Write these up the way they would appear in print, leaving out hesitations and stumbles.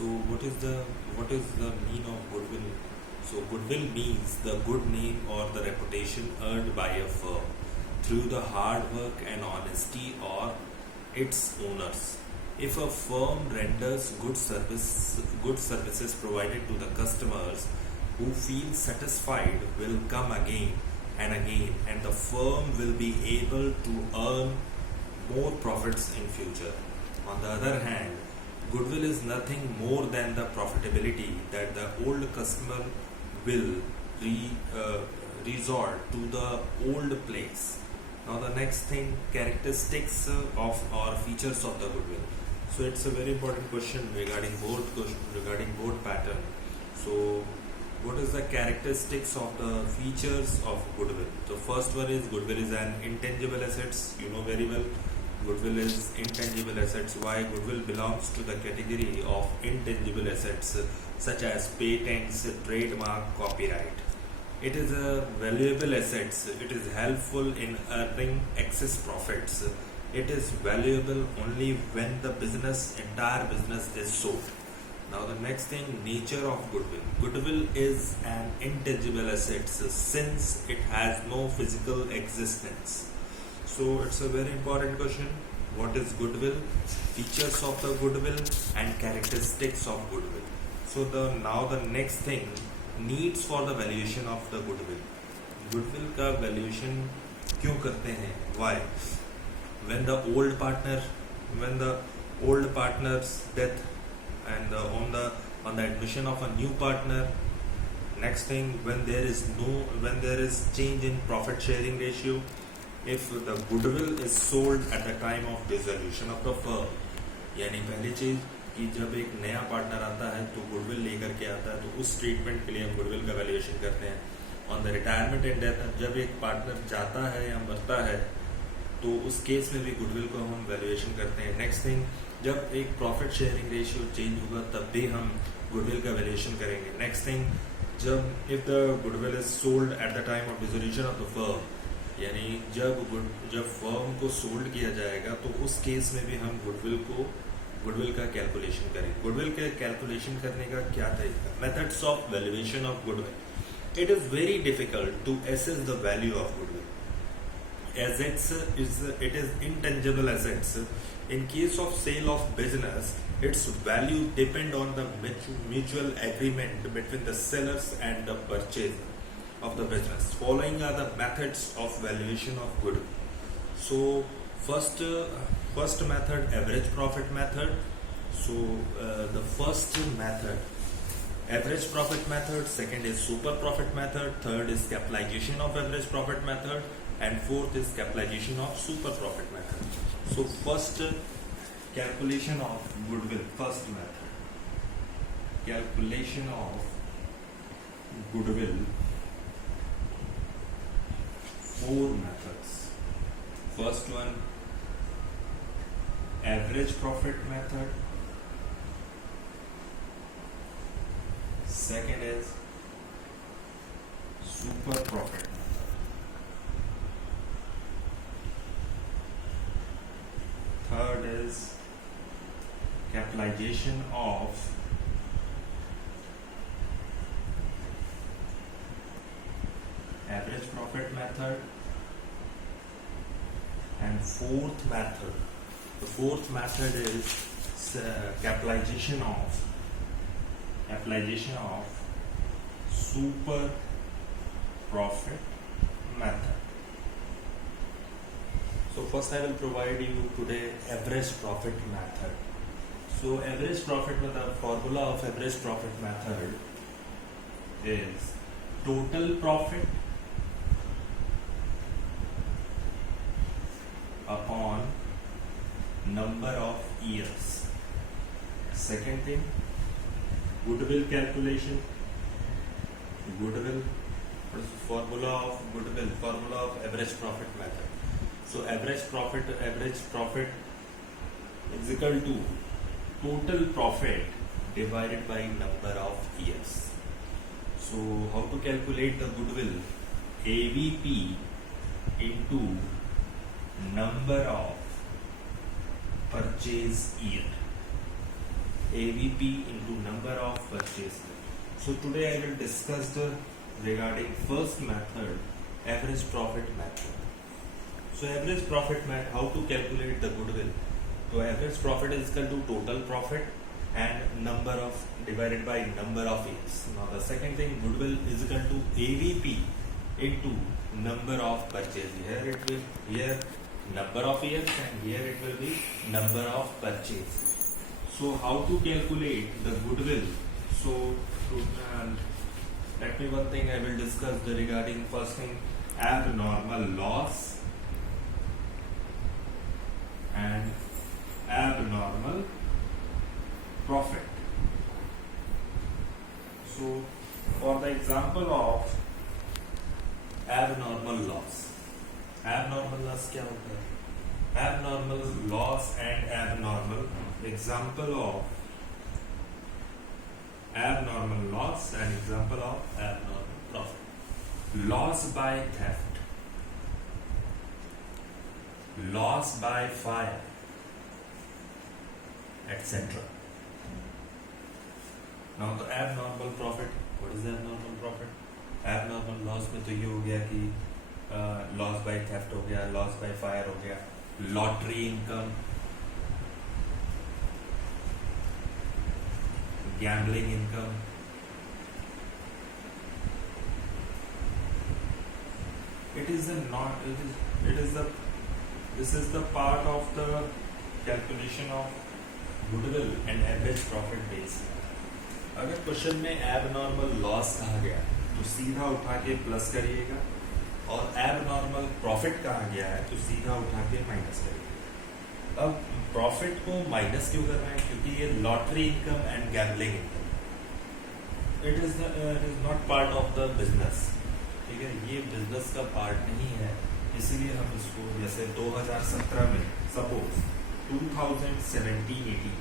So what is the mean of goodwill? So goodwill means the good name or the reputation earned by a firm through the hard work and honesty or its owners. If a firm renders good services provided to the customers who feel satisfied will come again and again, and the firm will be able to earn more profits in future. On the other hand, goodwill is nothing more than the profitability that the old customer will resort to the old place. Now the next thing, characteristics of or features of the goodwill. So it's a very important question regarding board pattern. So what is the characteristics of the features of goodwill? The first one is goodwill is an intangible assets. You know very well, goodwill is intangible assets. Why? Goodwill belongs to the category of intangible assets such as patents, trademark, copyright. It is a valuable assets. It is helpful in earning excess profits. It is valuable only when the entire business is sold. Now the next thing, nature of goodwill. Goodwill is an intangible asset since it has no physical existence. So it's a very important question. What is goodwill? Features of the goodwill and characteristics of goodwill. So now the next thing, needs for the valuation of the goodwill. Goodwill का valuation क्यों करते हैं? Why? When the old partner's death and on the admission of a new partner. Next thing, when there is change in profit sharing ratio. If the goodwill is sold at the time of dissolution of the firm, यानी पहली चीज कि जब एक नया partner आता है तो गुडविल लेकर के आता है, तो उस ट्रीटमेंट के लिए हम गुडविल का वैल्यूएशन करते हैं. On the retirement and death, जब एक पार्टनर जाता है या मरता है तो उस केस में भी गुडविल को हम वैल्यूएशन करते हैं. नेक्स्ट थिंग, जब एक प्रॉफिट शेयरिंग रेशियो चेंज होगा तब भी हम गुडविल का वैल्यूएशन करेंगे. नेक्स्ट थिंग, जब if the goodwill is sold at the time of dissolution of the firm, यानी जब फर्म को सोल्ड किया जाएगा तो उस केस में भी हम गुडविल का कैलकुलेशन करेंगे. गुडविल के कैलकुलेशन करने का क्या तरीका? Methods of valuation of goodwill. It is very difficult to assess the value of goodwill. Assets it is intangible assets. In case of sale of business, its value depend on the mutual agreement between the sellers and the purchaser of the business. Following are the methods of valuation of goodwill. So first method, average profit method. So the first method, average profit method. Second is super profit method. Third is capitalization of average profit method. And fourth is capitalization of super profit method. So first, calculation of goodwill. First method, calculation of goodwill. 4 methods. First one, average profit method. Second is super profit method. Third is capitalization of average profit method. And fourth method, the fourth method is capitalization of super profit method. So first I will provide you today average profit method. So average profit method, formula of average profit method is total profit upon number of years. Second thing, goodwill calculation. Goodwill, what is the formula of goodwill? Formula of average profit method. So average profit is equal to total profit divided by number of years. So how to calculate the goodwill? AVP into number of purchase year. AVP into number of purchase. So today I will discuss regarding first method, average profit method. So average profit method, how to calculate the goodwill. So average profit is equal to total profit and number of divided by number of years. Now the second thing, goodwill is equal to AVP into number of purchase. Here number of years and here it will be number of purchase. So how to calculate the goodwill? So let me one thing I will discuss regarding first thing, abnormal loss and abnormal profit. So for the example of abnormal loss क्या होता है? Abnormal loss and abnormal, example of abnormal loss and example of abnormal profit. Loss by theft, loss by fire, etc. Now the abnormal profit, what is the abnormal profit? Abnormal loss में तो ये हो गया कि loss by theft हो गया, loss by fire हो गया, lottery income, gambling income, this is the part of the calculation of goodwill and average profit base. अगर क्वेश्चन में एबनॉर्मल लॉस कहा गया तो सीधा उठा के प्लस करिएगा, और एबनॉर्मल प्रॉफिट कहा गया है तो सीधा उठा के माइनस करिएगा। अब प्रॉफिट को माइनस क्यों कर रहे हैं? क्योंकि ये lottery income and gambling income, it is not part of the business. ठीक है, ये बिजनेस का पार्ट नहीं है, इसीलिए हम इसको, जैसे 2017 में सपोज 2017-18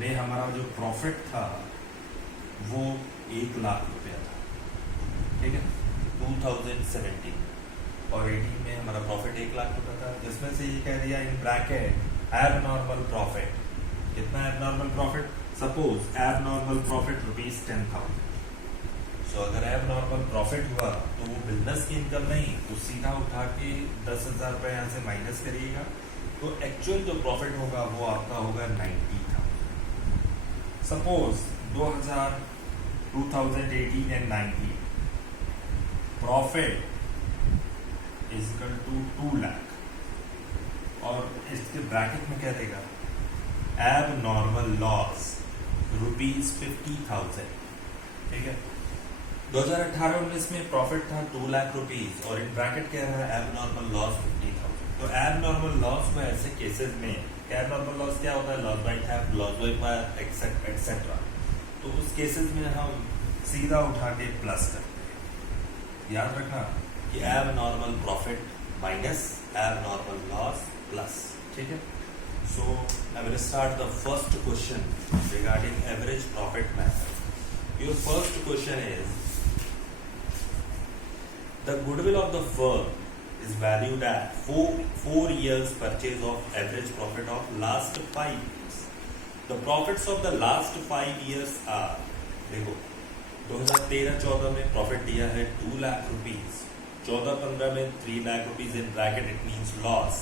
में हमारा जो प्रॉफिट था वो 1 लाख रुपया था। ठीक है, 2017 और 18 में हमारा प्रॉफिट 1 लाख रुपया था, जिसमें से ये कह दिया इन ब्रैकेट एबनॉर्मल प्रॉफिट। कितना abnormal profit? Suppose abnormal profit ₹10,000। सो अगर एबनॉर्मल प्रॉफिट हुआ तो वो बिजनेस की इनकम नहीं, तो सीधा उठा के 10,000 रुपये यहाँ से माइनस करिएगा, तो एक्चुअल जो प्रॉफिट होगा वो आपका होगा 90,000। Suppose 2018 and 19 profit is equal to 2 lakh, और इसके ब्रैकेट में क्या देगा? Abnormal loss ₹50,000। ठीक है, 2018-19 में प्रॉफिट था 2 लाख रुपीज, और इन ब्रैकेट कह रहा है एबनॉर्मल लॉस 50,000। तो एबनॉर्मल लॉस में ऐसे केसेस में एबनॉर्मल लॉस क्या होता है? Loss by theft, loss by fire, etcetera. तो उस केसेस में हम सीधा उठा के प्लस करते हैं। याद रखना कि abnormal profit minus abnormal loss plus. ठीक है, so I will start the first question regarding average profit method. Your first question is the goodwill of the firm is valued at 4 years purchase of average profit of last 5 years. The profits of the last 5 years are, देखो 2013-14 में profit दिया है 2 lakh rupees, 14-15 में 3 lakh rupees in bracket, it means loss,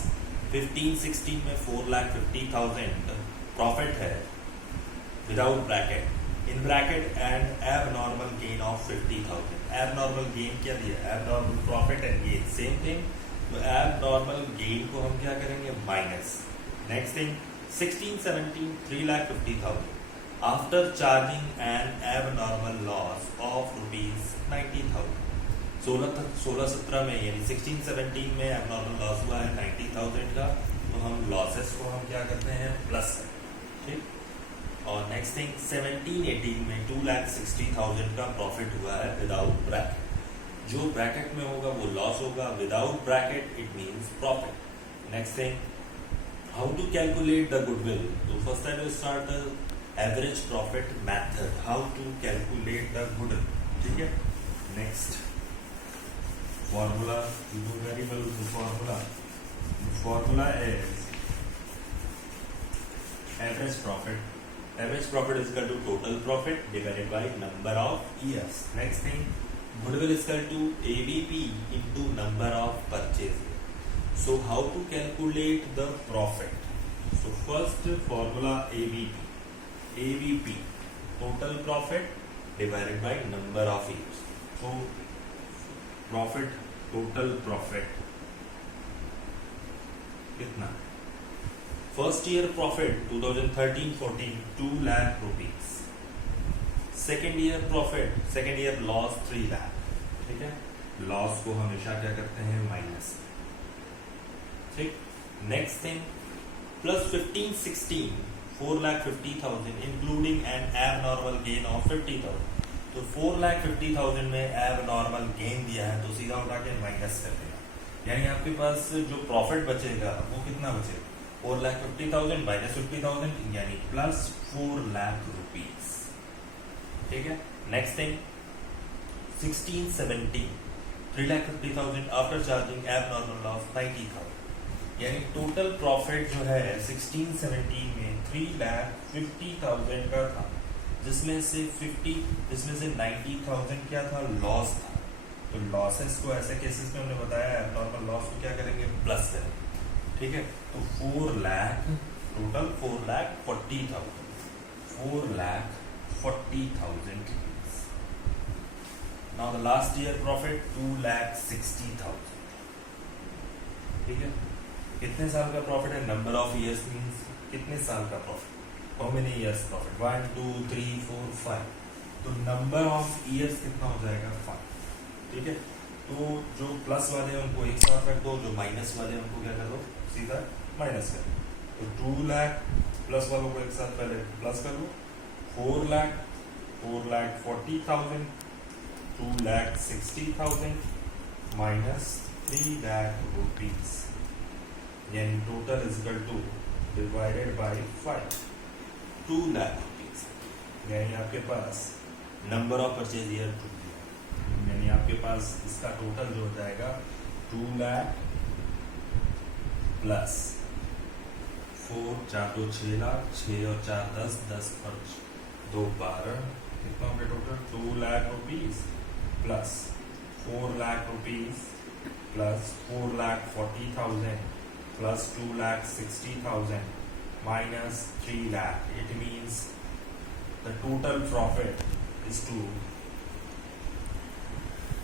15-16 में 4,50,000 profit है without bracket, in bracket and abnormal gain of 50,000। Abnormal gain क्या दिया? Abnormal profit and gain same thing, तो एबनॉर्मल गेन को हम क्या करेंगे? Minus. Next thing 16-17 3,50,000 after charging N abnormal loss of ₹90,000। 16-17 में यानी 16-17 में एबनॉर्मल लॉस हुआ है 90,000 का, तो हम लॉसेस को हम क्या करते हैं? प्लस करते हैं। ठीक, और नेक्स्ट थिंग 17-18 में 2,60,000 का प्रॉफिट हुआ है विदाउट ब्रैकेट। जो ब्रैकेट में होगा वो लॉस होगा, without bracket it means profit. Next thing, how to calculate the goodwill? तो first I will start the average profit method, how to calculate the goodwill. ठीक है, next formula, you know very well the formula. The formula is average profit Average profit is equal to total profit divided by number of years. Next thing, goodwill is equal to AVP into number of purchase. So how to calculate the profit? So first formula AVP. AVP, total profit divided by number of years. So profit, total profit कितना? First year profit 2013-14 2 lakh rupees. Second year profit, second year loss 3 lakh. ठीक है, loss को हमेशा क्या करते हैं, minus. ठीक. Next thing, plus 15-16 4,50,000 including N abnormal gain of 50,000. तो 4,50,000 में एबनॉर्मल गेन दिया है तो सीधा उठा के माइनस कर देगा. यानी आपके पास जो प्रॉफिट बचेगा वो कितना बचेगा, 4,50,000 माइनस 50,000 यानी प्लस 4 लाख रुपीज. ठीक है. Next thing 16-17 3,50,000 after charging abnormal loss 90,000. यानी टोटल प्रॉफिट जो है 16-17 में 3,50,000 का था, जिसमें से 90,000 क्या था, लॉस था. तो लॉसेस को ऐसे केसेस में हमने बताया एबनॉर्मल लॉस को क्या करेंगे, प्लस करेंगे. ठीक है. तो 4 lakh total 4,40,000 4,40,000 rupees. Now the last year profit 2,60,000. ठीक है. कितने साल का प्रॉफिट है, नंबर ऑफ इयर्स मींस कितने साल का profit, how many years profit, 1 2 3 4 5. तो नंबर ऑफ इयर्स कितना हो जाएगा, 5. ठीक है. तो जो प्लस वाले हैं उनको एक साथ रख दो, जो माइनस वाले हैं उनको क्या कर दो, सीधा माइनस कर दो. तो 2 लाख प्लस वालों को एक साथ पहले प्लस कर लो, 4 लाख 4,40,000 2,60,000 माइनस 3 लाख रुपीज. यानी total is equal two divided by 5 2 lakh rupees. यानी आपके पास नंबर ऑफ परचेज ईयर 2, यानी आपके पास इसका टोटल जो हो जाएगा 2 लाख प्लस 4 4 2 6 लाख, 6 और 4 10 10 और 2 12, कितना हो गया total 2 lakh rupees plus 4 lakh rupees plus 4,40,000 plus 2,60,000 minus 3 lakh. It means the total profit is to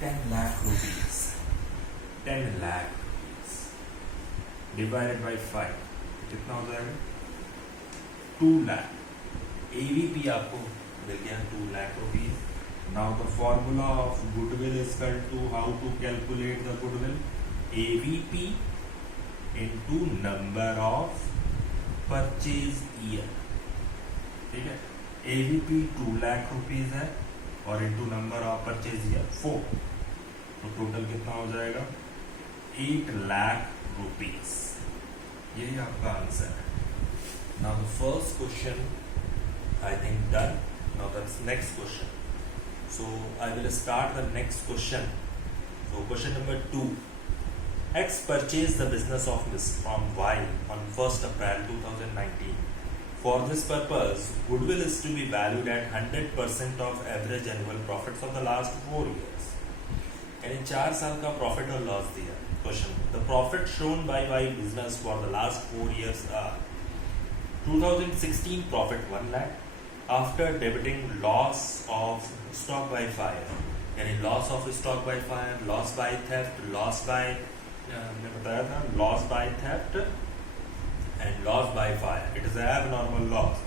10 lakh rupees. 10 lakh rupees divided by 5 कितना हो जाएगा, 2 lakh. AVP आपको मिल गया 2 lakh rupees. Now the formula of goodwill is equal to, how to calculate the goodwill, AVP into number of purchase year. ठीक है. AVP 2 lakh rupees है और into number of purchase year 4, तो total कितना हो जाएगा 8 lakh rupees. यही आपका आंसर है. Now the first question I think done. Now the next question. So I will start the next question. So question number 2. X purchased the business of Miss from Y on 1st April 2019. For this purpose, goodwill is to be valued at 100% of average annual profits of the last 4 years. यानी 4 साल का profit और loss दिया. Question, the profit shown by Y business for the last 4 years are 2016 profit 1 lakh after debiting loss of stock by fire, यानी loss of stock by fire, loss by theft, loss by हमने बताया था loss by theft and loss by fire. It is an abnormal loss.